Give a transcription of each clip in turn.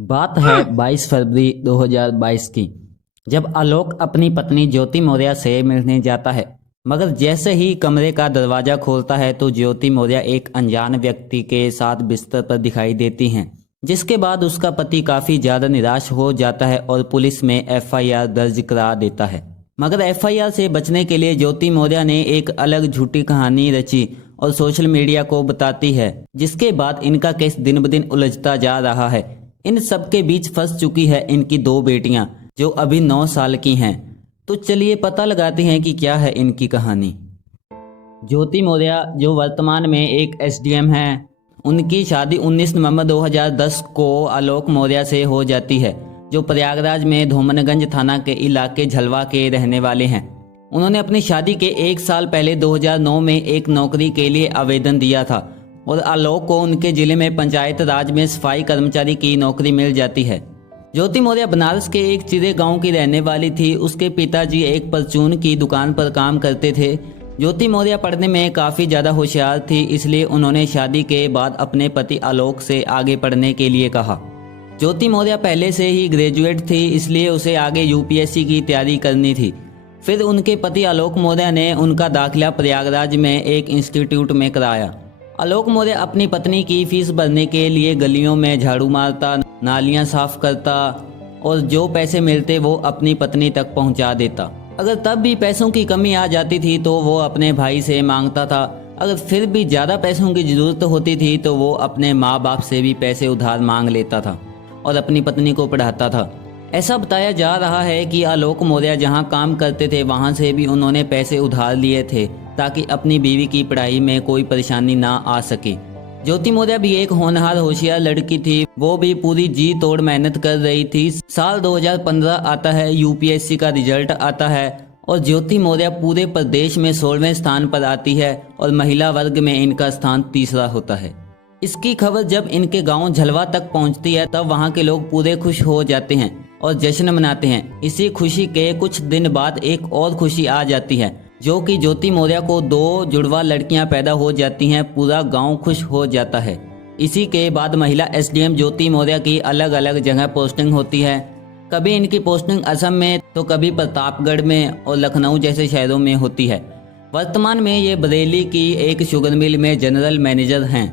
बात है 22 फरवरी 2022 की, जब आलोक अपनी पत्नी ज्योति मौर्य से मिलने जाता है। मगर जैसे ही कमरे का दरवाजा खोलता है तो ज्योति मौर्य एक अनजान व्यक्ति के साथ बिस्तर पर दिखाई देती हैं, जिसके बाद उसका पति काफ़ी ज़्यादा निराश हो जाता है और पुलिस में एफआईआर दर्ज करा देता है। मगर एफआईआर से बचने के लिए ज्योति मौर्य ने एक अलग झूठी कहानी रची और सोशल मीडिया को बताती है, जिसके बाद इनका केस दिन ब दिन उलझता जा रहा है। इन सबके बीच फंस चुकी है इनकी दो बेटियां जो अभी 9 साल की हैं। तो चलिए पता लगाते हैं कि क्या है इनकी कहानी। ज्योति मौर्य जो वर्तमान में एक एसडीएम हैं, उनकी शादी 19 नवंबर 2010 को आलोक मौर्य से हो जाती है, जो प्रयागराज में धोमनगंज थाना के इलाके झलवा के रहने वाले हैं। उन्होंने अपनी शादी के 1 साल पहले 2009 में एक नौकरी के लिए आवेदन दिया था और आलोक को उनके जिले में पंचायत राज में सफाई कर्मचारी की नौकरी मिल जाती है। ज्योति मौर्य बनारस के एक चिरे गांव की रहने वाली थी। उसके पिताजी एक परचून की दुकान पर काम करते थे। ज्योति मौर्य पढ़ने में काफ़ी ज़्यादा होशियार थी, इसलिए उन्होंने शादी के बाद अपने पति आलोक से आगे पढ़ने के लिए कहा। ज्योति मौर्य पहले से ही ग्रेजुएट थी, इसलिए उसे आगे यूपीएससी की तैयारी करनी थी। फिर उनके पति आलोक मौर्य ने उनका दाखिला प्रयागराज में एक इंस्टीट्यूट में कराया। आलोक मौर्य अपनी पत्नी की फीस भरने के लिए गलियों में झाड़ू मारता, नालियां साफ करता और जो पैसे मिलते वो अपनी पत्नी तक पहुंचा देता। अगर तब भी पैसों की कमी आ जाती थी तो वो अपने भाई से मांगता था। अगर फिर भी ज़्यादा पैसों की ज़रूरत होती थी तो वो अपने माँ बाप से भी पैसे उधार मांग लेता था और अपनी पत्नी को पढ़ाता था। ऐसा बताया जा रहा है कि आलोक मौर्य जहाँ काम करते थे वहाँ से भी उन्होंने पैसे उधार लिए थे ताकि अपनी बीवी की पढ़ाई में कोई परेशानी ना आ सके। ज्योति मौर्य भी एक होनहार होशियार लड़की थी। वो भी पूरी जी तोड़ मेहनत कर रही थी। साल 2015 आता है, यूपीएससी का रिजल्ट आता है और ज्योति मौर्य पूरे प्रदेश में 16वें स्थान पर आती है और महिला वर्ग में इनका स्थान तीसरा होता है। इसकी खबर जब इनके गांव झलवा तक पहुंचती है तब वहां के लोग पूरे खुश हो जाते हैं और जश्न मनाते हैं। इसी खुशी के कुछ दिन बाद एक और खुशी आ जाती है, जो कि ज्योति मौर्य को 2 जुड़वा लड़कियां पैदा हो जाती हैं। पूरा गांव खुश हो जाता है। इसी के बाद महिला एसडीएम ज्योति मौर्य की अलग अलग जगह पोस्टिंग होती है। कभी इनकी पोस्टिंग असम में तो कभी प्रतापगढ़ में और लखनऊ जैसे शहरों में होती है। वर्तमान में ये बरेली की एक शुगर मिल में जनरल मैनेजर हैं।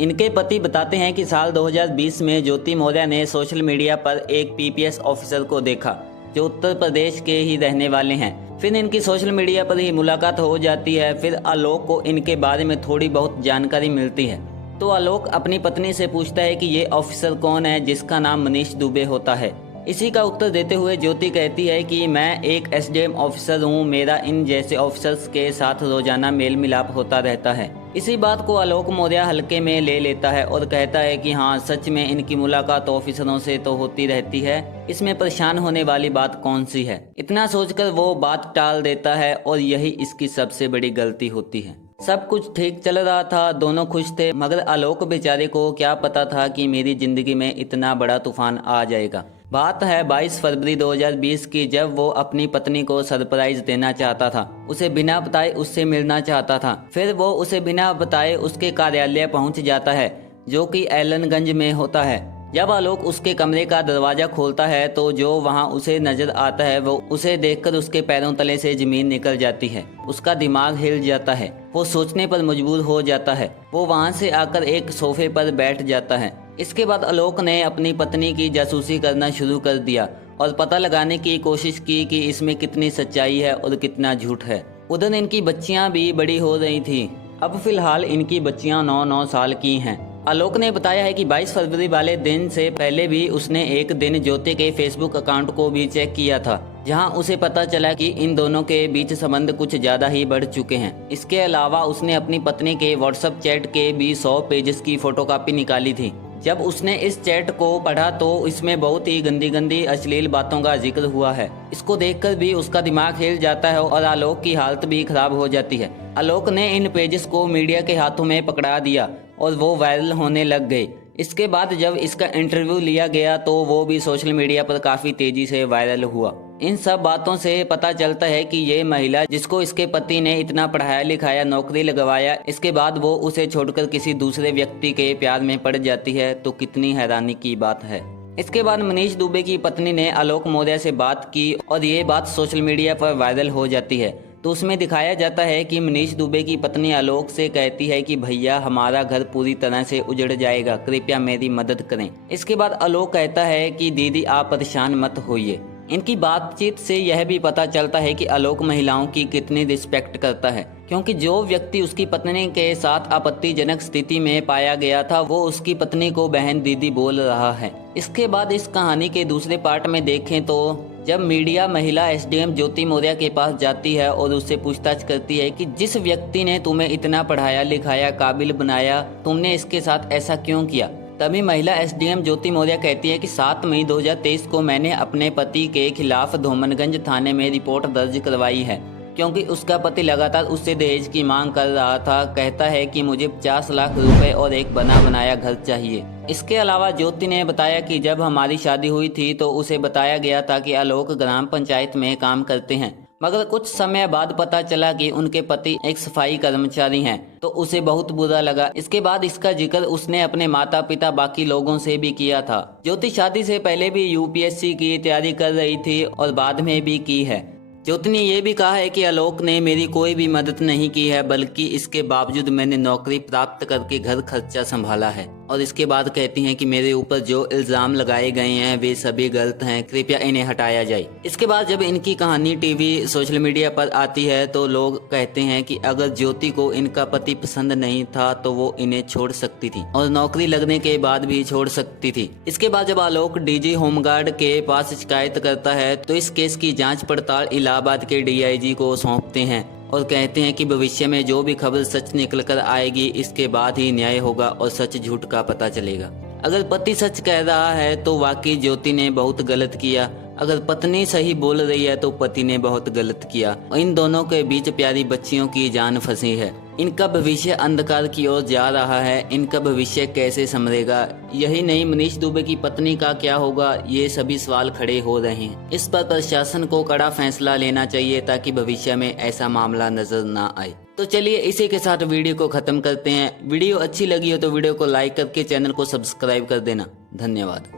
इनके पति बताते हैं कि साल 2020 में ज्योति मौर्य ने सोशल मीडिया पर एक पीपीएस ऑफिसर को देखा जो उत्तर प्रदेश के ही रहने वाले हैं। फिर इनकी सोशल मीडिया पर ही मुलाकात हो जाती है। फिर आलोक को इनके बारे में थोड़ी बहुत जानकारी मिलती है तो आलोक अपनी पत्नी से पूछता है कि ये ऑफिसर कौन है जिसका नाम मनीष दुबे होता है। इसी का उत्तर देते हुए ज्योति कहती है कि मैं एक एसडीएम ऑफिसर हूँ, मेरा इन जैसे ऑफिसर्स के साथ रोजाना मेल मिलाप होता रहता है। इसी बात को आलोक मौर्य हल्के में ले लेता है और कहता है कि हाँ, सच में इनकी मुलाकात ऑफिसरों से तो होती रहती है, इसमें परेशान होने वाली बात कौन सी है। इतना सोचकर वो बात टाल देता है और यही इसकी सबसे बड़ी गलती होती है। सब कुछ ठीक चल रहा था, दोनों खुश थे, मगर आलोक बेचारे को क्या पता था कि मेरी जिंदगी में इतना बड़ा तूफान आ जाएगा। बात है 22 फरवरी 2020 की, जब वो अपनी पत्नी को सरप्राइज देना चाहता था। उसे बिना बताए उससे मिलना चाहता था। फिर वो उसे बिना बताए उसके कार्यालय पहुंच जाता है, जो कि एलनगंज में होता है। जब आलोक उसके कमरे का दरवाजा खोलता है तो जो वहां उसे नजर आता है वो उसे देखकर उसके पैरों तले से जमीन निकल जाती है। उसका दिमाग हिल जाता है। वो सोचने पर मजबूर हो जाता है। वो वहां से आकर एक सोफे पर बैठ जाता है। इसके बाद आलोक ने अपनी पत्नी की जासूसी करना शुरू कर दिया और पता लगाने की कोशिश की कि इसमें कितनी सच्चाई है और कितना झूठ है। उधर इनकी बच्चियां भी बड़ी हो रही थी। अब फिलहाल इनकी बच्चियां 9-9 साल की हैं। आलोक ने बताया है कि 22 फरवरी वाले दिन से पहले भी उसने एक दिन ज्योति के फेसबुक अकाउंट को भी चेक किया था, जहां उसे पता चला कि इन दोनों के बीच संबंध कुछ ज्यादा ही बढ़ चुके हैं। इसके अलावा उसने अपनी पत्नी के व्हाट्सएप चैट के भी 100 पेजेस की फोटोकॉपी निकाली थी। जब उसने इस चैट को पढ़ा तो इसमें बहुत ही गंदी गंदी अश्लील बातों का जिक्र हुआ है। इसको देखकर भी उसका दिमाग हिल जाता है और आलोक की हालत भी खराब हो जाती है। आलोक ने इन पेजेस को मीडिया के हाथों में पकड़ा दिया और वो वायरल होने लग गए। इसके बाद जब इसका इंटरव्यू लिया गया तो वो भी सोशल मीडिया पर काफ़ी तेजी से वायरल हुआ। इन सब बातों से पता चलता है कि ये महिला जिसको इसके पति ने इतना पढ़ाया लिखाया, नौकरी लगवाया, इसके बाद वो उसे छोड़कर किसी दूसरे व्यक्ति के प्यार में पड़ जाती है तो कितनी हैरानी की बात है। इसके बाद मनीष दुबे की पत्नी ने आलोक मौर्य से बात की और ये बात सोशल मीडिया पर वायरल हो जाती है। तो उसमें दिखाया जाता है कि मनीष दुबे की पत्नी आलोक से कहती है कि भैया हमारा घर पूरी तरह से उजड़ जाएगा, कृपया मेरी मदद करें। इसके बाद आलोक कहता है कि दीदी आप परेशान मत होइए। इनकी बातचीत से यह भी पता चलता है कि आलोक महिलाओं की कितनी रिस्पेक्ट करता है, क्योंकि जो व्यक्ति उसकी पत्नी के साथ आपत्तिजनक स्थिति में पाया गया था वो उसकी पत्नी को बहन दीदी बोल रहा है। इसके बाद इस कहानी के दूसरे पार्ट में देखें तो जब मीडिया महिला एसडीएम ज्योति मौर्य के पास जाती है और उससे पूछताछ करती है कि जिस व्यक्ति ने तुम्हें इतना पढ़ाया लिखाया काबिल बनाया, तुमने इसके साथ ऐसा क्यों किया, तभी महिला एसडीएम ज्योति मौर्य कहती है कि 7 मई 2023 को मैंने अपने पति के खिलाफ धोमनगंज थाने में रिपोर्ट दर्ज करवाई है, क्योंकि उसका पति लगातार उससे दहेज की मांग कर रहा था। कहता है कि मुझे 50 लाख रुपए और एक बना बनाया घर चाहिए। इसके अलावा ज्योति ने बताया कि जब हमारी शादी हुई थी तो उसे बताया गया था कि आलोक ग्राम पंचायत में काम करते हैं, मगर कुछ समय बाद पता चला कि उनके पति एक सफाई कर्मचारी हैं, तो उसे बहुत बुरा लगा। इसके बाद इसका जिक्र उसने अपने माता पिता बाकी लोगों से भी किया था। ज्योति शादी से पहले भी यूपीएससी की तैयारी कर रही थी और बाद में भी की है। ज्योति ने यह भी कहा है कि आलोक ने मेरी कोई भी मदद नहीं की है, बल्कि इसके बावजूद मैंने नौकरी प्राप्त करके घर खर्चा संभाला है। और इसके बाद कहती हैं कि मेरे ऊपर जो इल्जाम लगाए गए हैं वे सभी गलत हैं, कृपया इन्हें हटाया जाए। इसके बाद जब इनकी कहानी टीवी सोशल मीडिया पर आती है तो लोग कहते हैं कि अगर ज्योति को इनका पति पसंद नहीं था तो वो इन्हें छोड़ सकती थी और नौकरी लगने के बाद भी छोड़ सकती थी। इसके बाद जब आलोक डीजी होमगार्ड के पास शिकायत करता है तो इस केस की जाँच पड़ताल इलाहाबाद के डीआईजी को सौंपते हैं और कहते हैं कि भविष्य में जो भी खबर सच निकल कर आएगी इसके बाद ही न्याय होगा और सच झूठ का पता चलेगा। अगर पति सच कह रहा है तो वाकई ज्योति ने बहुत गलत किया, अगर पत्नी सही बोल रही है तो पति ने बहुत गलत किया। इन दोनों के बीच प्यारी बच्चियों की जान फंसी है। इनका भविष्य अंधकार की ओर जा रहा है। इनका भविष्य कैसे संभलेगा? यही नहीं, मनीष दुबे की पत्नी का क्या होगा? ये सभी सवाल खड़े हो रहे हैं। इस पर प्रशासन को कड़ा फैसला लेना चाहिए ताकि भविष्य में ऐसा मामला नजर ना आए। तो चलिए इसी के साथ वीडियो को खत्म करते हैं। वीडियो अच्छी लगी हो तो वीडियो को लाइक करके चैनल को सब्सक्राइब कर देना। धन्यवाद।